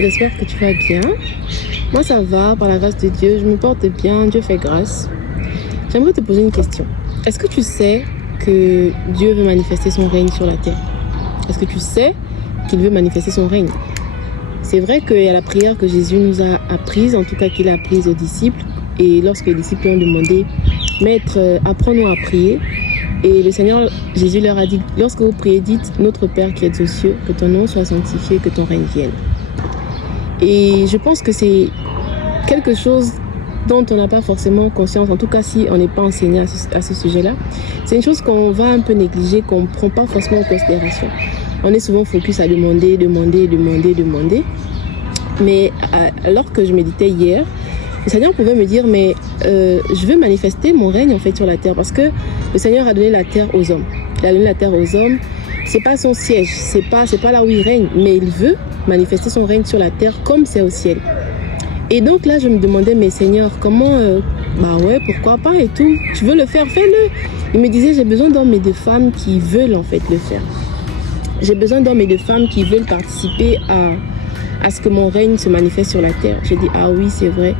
j'espère que tu vas bien. Moi ça va, par la grâce de Dieu, je me porte bien, Dieu fait grâce. J'aimerais te poser une question. Est-ce que tu sais que Dieu veut manifester son règne sur la terre? Est-ce que tu sais qu'il veut manifester son règne? C'est vrai qu'il y a la prière que Jésus nous a apprise, en tout cas qu'il a apprise aux disciples. Et lorsque les disciples ont demandé, Maître, apprends-nous à prier. Et le Seigneur Jésus leur a dit, lorsque vous priez, dites, Notre Père qui es aux cieux, que ton nom soit sanctifié, que ton règne vienne. Et je pense que c'est quelque chose dont on n'a pas forcément conscience, en tout cas si on n'est pas enseigné à ce sujet-là. C'est une chose qu'on va un peu négliger, qu'on ne prend pas forcément en considération. On est souvent focus à demander. Mais alors que je méditais hier, le Seigneur pouvait me dire, mais je veux manifester mon règne en fait sur la terre, parce que le Seigneur a donné la terre aux hommes. Il a donné la terre aux hommes. C'est pas son siège, c'est pas là où il règne, mais il veut manifester son règne sur la terre comme c'est au ciel. Et donc là, je me demandais, mais Seigneur, comment bah ouais, pourquoi pas et tout. Tu veux le faire, fais-le. Il me disait, j'ai besoin d'hommes et de femmes qui veulent en fait le faire. J'ai besoin d'hommes et de femmes qui veulent participer à ce que mon règne se manifeste sur la terre. J'ai dit, ah oui, c'est vrai.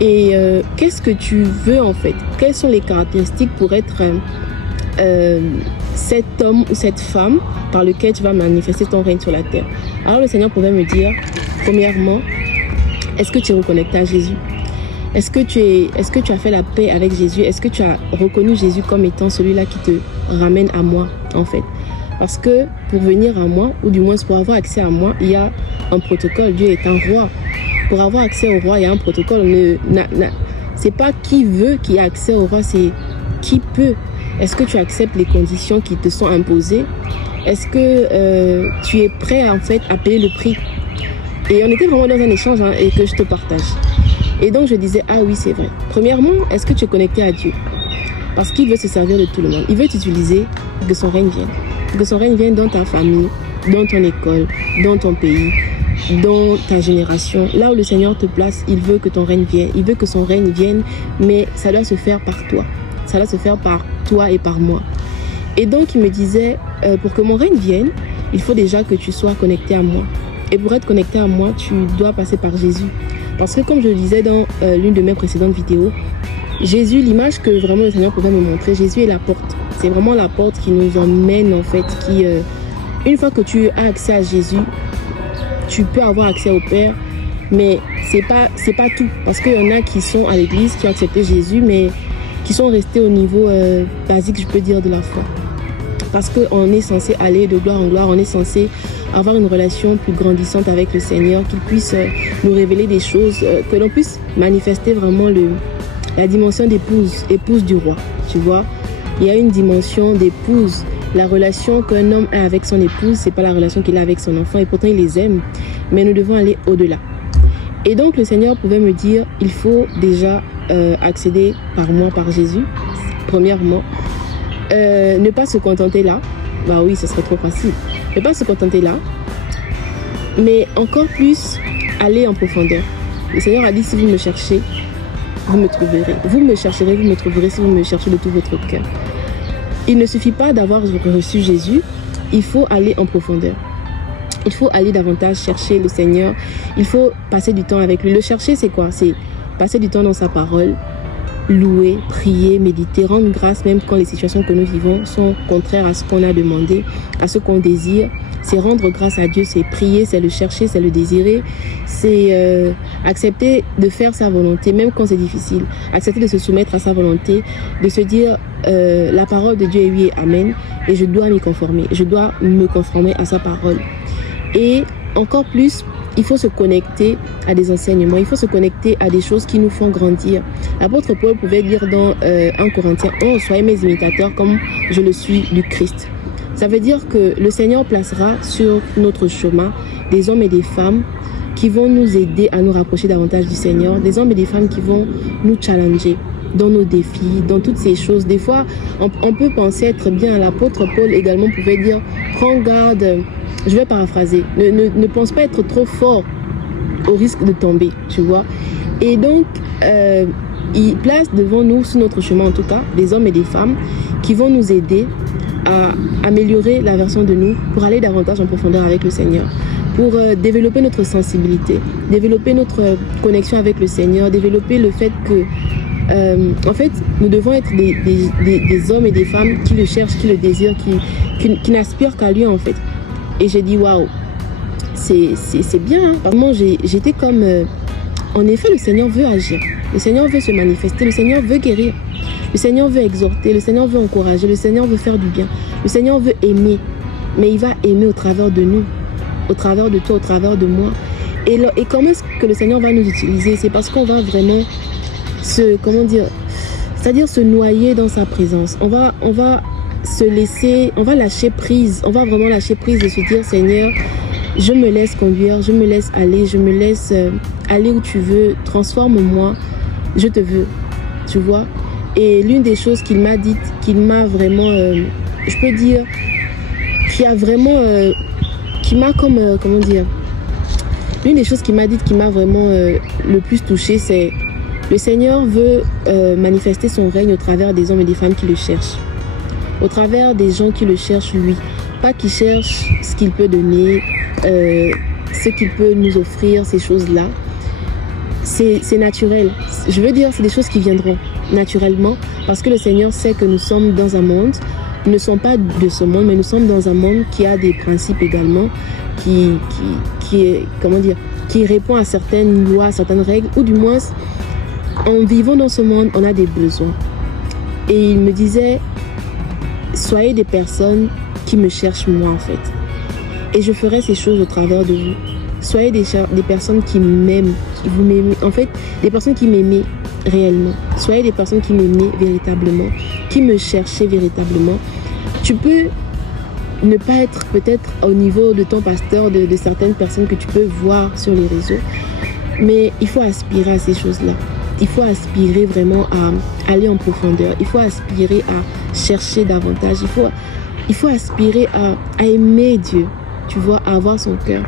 Et qu'est-ce que tu veux en fait? Quelles sont les caractéristiques pour être cet homme ou cette femme par lequel tu vas manifester ton règne sur la terre? Alors le Seigneur pouvait me dire, premièrement, est-ce que tu es reconnecté à Jésus? Est-ce que tu as fait la paix avec Jésus? Est-ce que tu as reconnu Jésus comme étant celui-là qui te ramène à moi en fait? Parce que pour venir à moi, ou du moins pour avoir accès à moi, il y a un protocole. Dieu est un roi. Pour avoir accès au roi, il y a un protocole. C'est pas qui veut qui a accès au roi, c'est qui peut. Est-ce que tu acceptes les conditions qui te sont imposées? Est-ce que tu es prêt en fait à payer le prix? Et on était vraiment dans un échange et que je te partage. Et donc je disais, ah oui, c'est vrai. Premièrement, est-ce que tu es connecté à Dieu? Parce qu'il veut se servir de tout le monde. Il veut t'utiliser pour que son règne vienne. Pour que son règne vienne dans ta famille, dans ton école, dans ton pays, dans ta génération. Là où le Seigneur te place, il veut que ton règne vienne. Il veut que son règne vienne, mais ça doit se faire par toi. Ça doit se faire par toi et par moi. Et donc il me disait, pour que mon règne vienne, il faut déjà que tu sois connecté à moi. Et pour être connecté à moi, tu dois passer par Jésus. Parce que comme je le disais dans l'une de mes précédentes vidéos, Jésus, l'image que vraiment le Seigneur pouvait me montrer, Jésus est la porte. C'est vraiment la porte qui nous emmène en fait, qui, une fois que tu as accès à Jésus, tu peux avoir accès au Père, mais c'est pas tout. Parce qu'il y en a qui sont à l'église, qui ont accepté Jésus, mais qui sont restés au niveau basique, je peux dire, de la foi. Parce qu'on est censé aller de gloire en gloire, on est censé avoir une relation plus grandissante avec le Seigneur, qu'il puisse nous révéler des choses, que l'on puisse manifester vraiment la dimension épouse du roi, tu vois. Il y a une dimension d'épouse. La relation qu'un homme a avec son épouse, c'est pas la relation qu'il a avec son enfant, et pourtant il les aime, mais nous devons aller au-delà. Et donc le Seigneur pouvait me dire, il faut déjà accéder par moi, par Jésus, premièrement. Ne pas se contenter là, bah oui, ce serait trop facile. Ne pas se contenter là, mais encore plus aller en profondeur. Le Seigneur a dit, si vous me cherchez, vous me trouverez. Vous me chercherez, vous me trouverez si vous me cherchez de tout votre cœur. Il ne suffit pas d'avoir reçu Jésus, il faut aller en profondeur. Il faut aller davantage chercher le Seigneur. Il faut passer du temps avec lui. Le chercher, c'est quoi? C'est passer du temps dans sa parole, louer, prier, méditer, rendre grâce même quand les situations que nous vivons sont contraires à ce qu'on a demandé, à ce qu'on désire. C'est rendre grâce à Dieu, c'est prier, c'est le chercher, c'est le désirer, c'est accepter de faire sa volonté, même quand c'est difficile. Accepter de se soumettre à sa volonté, de se dire la parole de Dieu est oui et amen, et je dois m'y conformer, je dois me conformer à sa parole. Et encore plus, il faut se connecter à des enseignements, il faut se connecter à des choses qui nous font grandir. L'apôtre Paul pouvait dire dans 1 Corinthiens 11, soyez mes imitateurs comme je le suis du Christ. Ça veut dire que le Seigneur placera sur notre chemin des hommes et des femmes qui vont nous aider à nous rapprocher davantage du Seigneur, des hommes et des femmes qui vont nous challenger dans nos défis, dans toutes ces choses. Des fois, on peut penser être bien. L'apôtre Paul également pouvait dire, prends garde, je vais paraphraser, ne pense pas être trop fort au risque de tomber, tu vois. Et donc, il place devant nous, sur notre chemin en tout cas, des hommes et des femmes qui vont nous aider à améliorer la version de nous pour aller davantage en profondeur avec le Seigneur, pour développer notre sensibilité, développer notre connexion avec le Seigneur, développer le fait que, en fait, nous devons être des hommes et des femmes qui le cherchent, qui le désirent, qui n'aspirent qu'à lui, en fait. Et j'ai dit, waouh, c'est bien. Hein. Vraiment, j'étais comme... en effet, le Seigneur veut agir. Le Seigneur veut se manifester. Le Seigneur veut guérir. Le Seigneur veut exhorter. Le Seigneur veut encourager. Le Seigneur veut faire du bien. Le Seigneur veut aimer. Mais il va aimer au travers de nous, au travers de toi, au travers de moi. Et comment est-ce que le Seigneur va nous utiliser? C'est parce qu'on va vraiment se noyer dans sa présence. On va se laisser, on va lâcher prise. On va vraiment lâcher prise et se dire, Seigneur, je me laisse conduire, je me laisse aller, je me laisse aller où tu veux, transforme-moi, je te veux, tu vois. Et l'une des choses qu'il m'a dites, qu'il m'a vraiment, je peux dire, qui m'a comme, comment dire, l'une des choses qu'il m'a dites qui m'a vraiment le plus touchée, c'est le Seigneur veut manifester son règne au travers des hommes et des femmes qui le cherchent, au travers des gens qui le cherchent lui, pas qui cherchent ce qu'il peut donner, ce qu'il peut nous offrir, ces choses-là. C'est naturel. Je veux dire, c'est des choses qui viendront naturellement parce que le Seigneur sait que nous sommes dans un monde, nous ne sommes pas de ce monde, mais nous sommes dans un monde qui a des principes également, qui répond à certaines lois, à certaines règles, ou du moins, en vivant dans ce monde, on a des besoins. Et il me disait, soyez des personnes qui me cherchent moi en fait. Et je ferai ces choses au travers de vous. Soyez des personnes qui m'aiment, qui vous m'aimez. En fait, des personnes qui m'aiment réellement. Soyez des personnes qui m'aiment véritablement, qui me cherchaient véritablement. Tu peux ne pas être peut-être au niveau de ton pasteur, de certaines personnes que tu peux voir sur les réseaux, mais il faut aspirer à ces choses-là. Il faut aspirer vraiment à aller en profondeur. Il faut aspirer à chercher davantage. Il faut aspirer à aimer Dieu, tu vois, à avoir son cœur.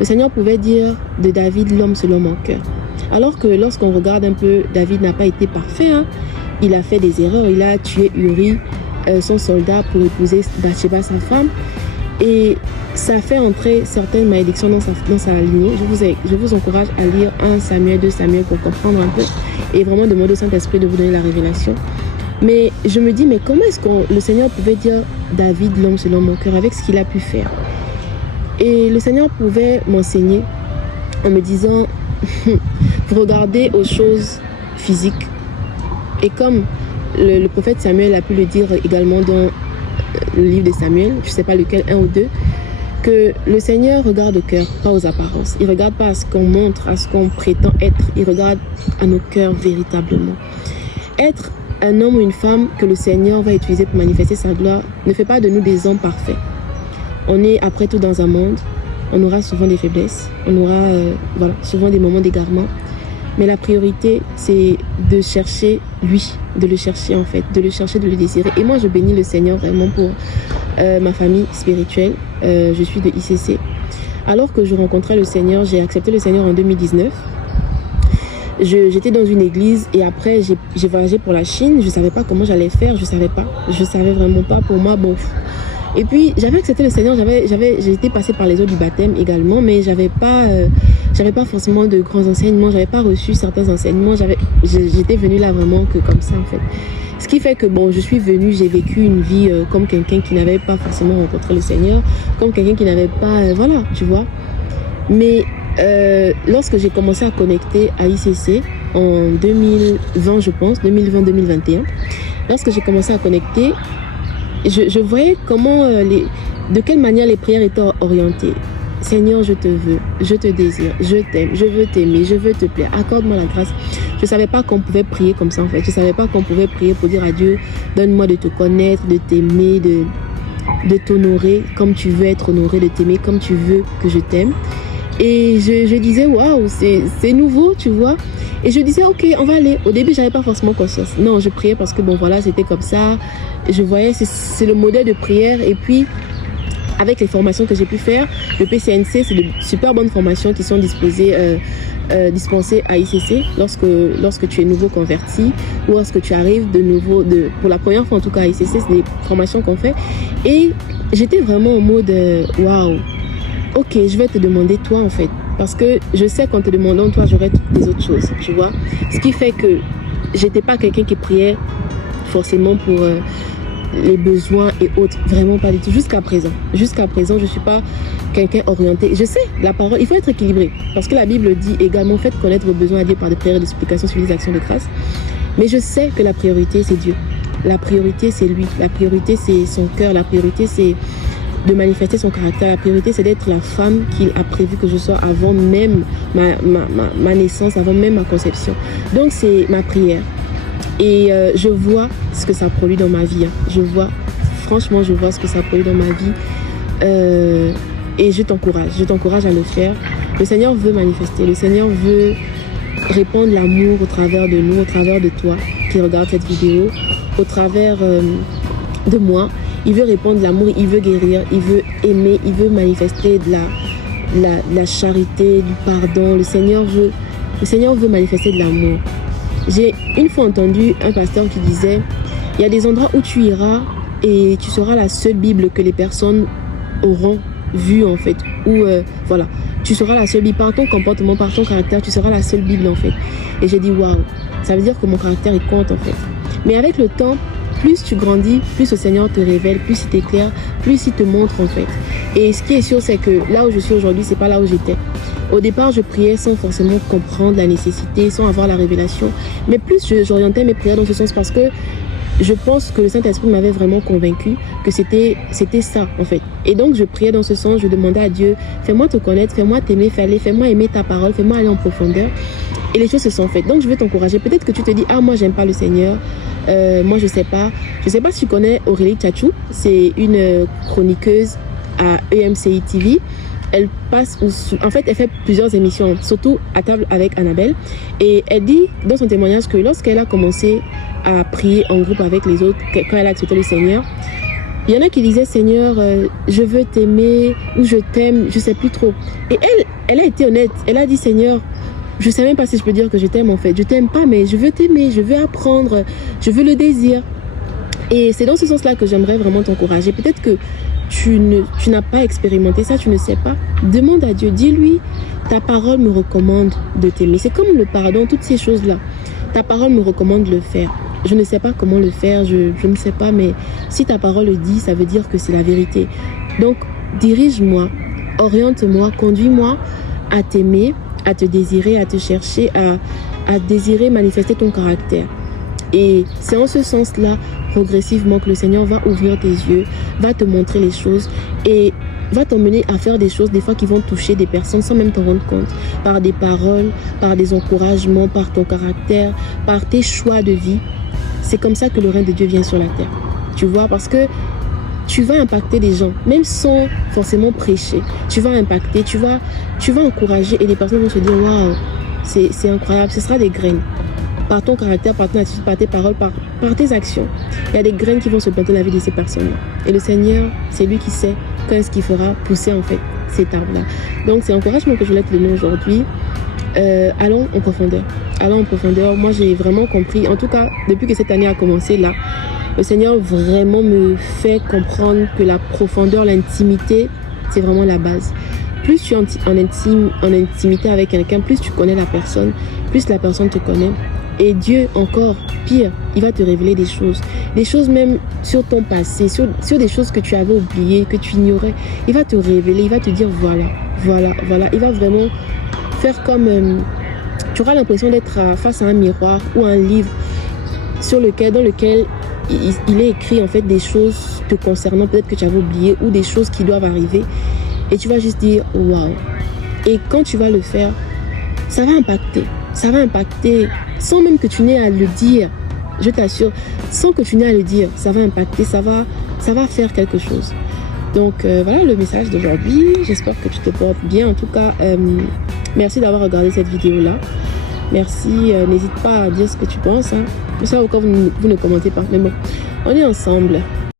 Le Seigneur pouvait dire de David, l'homme selon mon cœur. Alors que lorsqu'on regarde un peu, David n'a pas été parfait. Hein. Il a fait des erreurs. Il a tué Uri, son soldat, pour épouser Bathsheba, sa femme. Et ça fait entrer certaines malédictions dans sa lignée. Je vous encourage à lire 1 Samuel, 2 Samuel pour comprendre un peu. Et vraiment demander au Saint-Esprit de vous donner la révélation. Mais je me dis, mais comment est-ce que le Seigneur pouvait dire David, l'homme selon mon cœur, avec ce qu'il a pu faire? Et le Seigneur pouvait m'enseigner en me disant, vous regardez aux choses physiques. Et comme le prophète Samuel a pu le dire également dans le livre de Samuel, je ne sais pas lequel, 1 ou 2, que le Seigneur regarde au cœur, pas aux apparences. Il ne regarde pas à ce qu'on montre, à ce qu'on prétend être. Il regarde à nos cœurs véritablement. Être un homme ou une femme que le Seigneur va utiliser pour manifester sa gloire ne fait pas de nous des hommes parfaits. On est après tout dans un monde, on aura souvent des faiblesses, on aura souvent des moments d'égarement. Mais la priorité, c'est de chercher lui, de le chercher en fait, de le chercher, de le désirer. Et moi, je bénis le Seigneur vraiment pour ma famille spirituelle. Je suis de ICC. Alors que je rencontrais le Seigneur, j'ai accepté le Seigneur en 2019. J'étais dans une église et après, j'ai voyagé pour la Chine. Je ne savais pas comment j'allais faire, je ne savais vraiment pas. Pour moi, bon... Et puis, j'avais accepté le Seigneur, j'étais passée par les eaux du baptême également, mais j'avais pas forcément de grands enseignements, j'avais pas reçu certains enseignements, j'étais venue là vraiment que comme ça en fait. Ce qui fait que bon, je suis venue, j'ai vécu une vie comme quelqu'un qui n'avait pas forcément rencontré le Seigneur, comme quelqu'un qui n'avait pas, voilà, tu vois. Mais lorsque j'ai commencé à connecter à ICC en 2020, je pense, 2020-2021, lorsque j'ai commencé à connecter, je voyais comment, de quelle manière les prières étaient orientées. Seigneur, je te veux, je te désire, je t'aime, je veux t'aimer, je veux te plaire, accorde-moi la grâce. Je ne savais pas qu'on pouvait prier comme ça en fait. Je ne savais pas qu'on pouvait prier pour dire à Dieu, donne-moi de te connaître, de t'aimer, de t'honorer comme tu veux être honoré, de t'aimer comme tu veux que je t'aime. Et je disais, waouh, c'est nouveau, tu vois. Et je disais, ok, on va aller. Au début, je n'avais pas forcément conscience. Non, je priais parce que bon, voilà, c'était comme ça. Je voyais, c'est le modèle de prière. Et puis, avec les formations que j'ai pu faire, le PCNC, c'est de super bonnes formations qui sont dispensées à ICC lorsque tu es nouveau converti ou lorsque tu arrives de nouveau, pour la première fois en tout cas à ICC, c'est des formations qu'on fait. Et j'étais vraiment en mode waouh, ok, je vais te demander toi en fait. Parce que je sais qu'en te demandant toi, j'aurais toutes les autres choses, tu vois. Ce qui fait que j'étais pas quelqu'un qui priait forcément pour les besoins et autres. Vraiment pas du tout. Jusqu'à présent. Jusqu'à présent, je suis pas quelqu'un orienté. Je sais, la parole, il faut être équilibré. Parce que la Bible dit également, faites connaître vos besoins à Dieu par des prières et des supplications sur les actions de grâce. Mais je sais que la priorité, c'est Dieu. La priorité, c'est lui. La priorité, c'est son cœur. La priorité, c'est de manifester son caractère. La priorité, c'est d'être la femme qu'il a prévu que je sois avant même ma naissance, avant même ma conception. Donc, c'est ma prière. Et je vois ce que ça produit dans ma vie. Franchement, je vois ce que ça produit dans ma vie. Et je t'encourage à le faire. Le Seigneur veut manifester. Le Seigneur veut répandre l'amour au travers de nous, au travers de toi qui regarde cette vidéo, au travers de moi. Il veut répandre l'amour, il veut guérir, il veut aimer, il veut manifester de la charité, du pardon. Le Seigneur veut manifester de l'amour. J'ai une fois entendu un pasteur qui disait, il y a des endroits où tu iras et tu seras la seule Bible que les personnes auront vue en fait. Ou voilà, tu seras la seule Bible par ton comportement, par ton caractère, tu seras la seule Bible en fait. Et j'ai dit waouh, ça veut dire que mon caractère il compte en fait. Mais avec le temps, plus tu grandis, plus le Seigneur te révèle, plus il t'éclaire, plus il te montre en fait. Et ce qui est sûr, c'est que là où je suis aujourd'hui, c'est pas là où j'étais. Au départ, je priais sans forcément comprendre la nécessité, sans avoir la révélation. Mais plus j'orientais mes prières dans ce sens parce que je pense que le Saint-Esprit m'avait vraiment convaincu que c'était ça en fait. Et donc je priais dans ce sens, je demandais à Dieu, fais-moi te connaître, fais-moi t'aimer, fais-moi aimer ta parole, fais-moi aller en profondeur. Et les choses se sont faites. Donc je veux t'encourager. Peut-être que tu te dis, ah moi j'aime pas le Seigneur, moi je sais pas si tu connais Aurélie Tchachou, c'est une chroniqueuse à EMCI TV. Elle passe, en fait, elle fait plusieurs émissions, surtout à table avec Annabelle. Et elle dit dans son témoignage que lorsqu'elle a commencé à prier en groupe avec les autres, quand elle a accepté le Seigneur, il y en a qui disaient, Seigneur, je veux t'aimer, ou je t'aime, je sais plus trop. Et elle a été honnête. Elle a dit, Seigneur, je sais même pas si je peux dire que je t'aime en fait. Je t'aime pas, mais je veux t'aimer, je veux apprendre, je veux le désir. Et c'est dans ce sens-là que j'aimerais vraiment t'encourager. Peut-être que tu n'as pas expérimenté ça, tu ne sais pas. Demande à Dieu, dis-lui, ta parole me recommande de t'aimer. C'est comme le pardon, toutes ces choses-là. Ta parole me recommande de le faire. Je ne sais pas comment le faire, je ne sais pas, mais si ta parole le dit, ça veut dire que c'est la vérité. Donc, dirige-moi, oriente-moi, conduis-moi à t'aimer, à te désirer, à te chercher, à désirer manifester ton caractère. Et c'est en ce sens-là, progressivement, que le Seigneur va ouvrir tes yeux, va te montrer les choses et va t'emmener à faire des choses des fois qui vont toucher des personnes sans même t'en rendre compte, par des paroles, par des encouragements, par ton caractère, par tes choix de vie. C'est comme ça que le règne de Dieu vient sur la terre. Tu vois, parce que tu vas impacter des gens, même sans forcément prêcher. Tu vas impacter, tu vas encourager et les personnes vont se dire waouh, c'est incroyable, ce sera des graines. Par ton caractère, par ton attitude, par tes paroles, par tes actions. Il y a des graines qui vont se planter dans la vie de ces personnes-là. Et le Seigneur, c'est lui qui sait quand est-ce qu'il fera pousser en fait cet arbre-là. Donc c'est l'encouragement que je voulais te donner aujourd'hui. Allons en profondeur. Allons en profondeur. Moi j'ai vraiment compris, en tout cas depuis que cette année a commencé là, le Seigneur vraiment me fait comprendre que la profondeur, l'intimité, c'est vraiment la base. Plus tu es en intimité avec quelqu'un, plus tu connais la personne, plus la personne te connaît. Et Dieu, encore pire, il va te révéler des choses même sur ton passé, sur des choses que tu avais oubliées, que tu ignorais. Il va te révéler, il va te dire voilà. Il va vraiment faire comme, tu auras l'impression d'être face à un miroir ou un livre dans lequel il est écrit en fait des choses te concernant, peut-être que tu avais oublié, ou des choses qui doivent arriver. Et tu vas juste dire waouh. Et quand tu vas le faire, ça va impacter sans même que tu n'aies à le dire. Je t'assure, sans que tu n'aies à le dire, ça va impacter, ça va faire quelque chose. Donc voilà le message d'aujourd'hui. J'espère que tu te portes bien. En tout cas, merci d'avoir regardé cette vidéo-là. Merci, n'hésite pas à dire ce que tu penses. Hein. Ça, encore vous ne commentez pas. Mais bon, on est ensemble.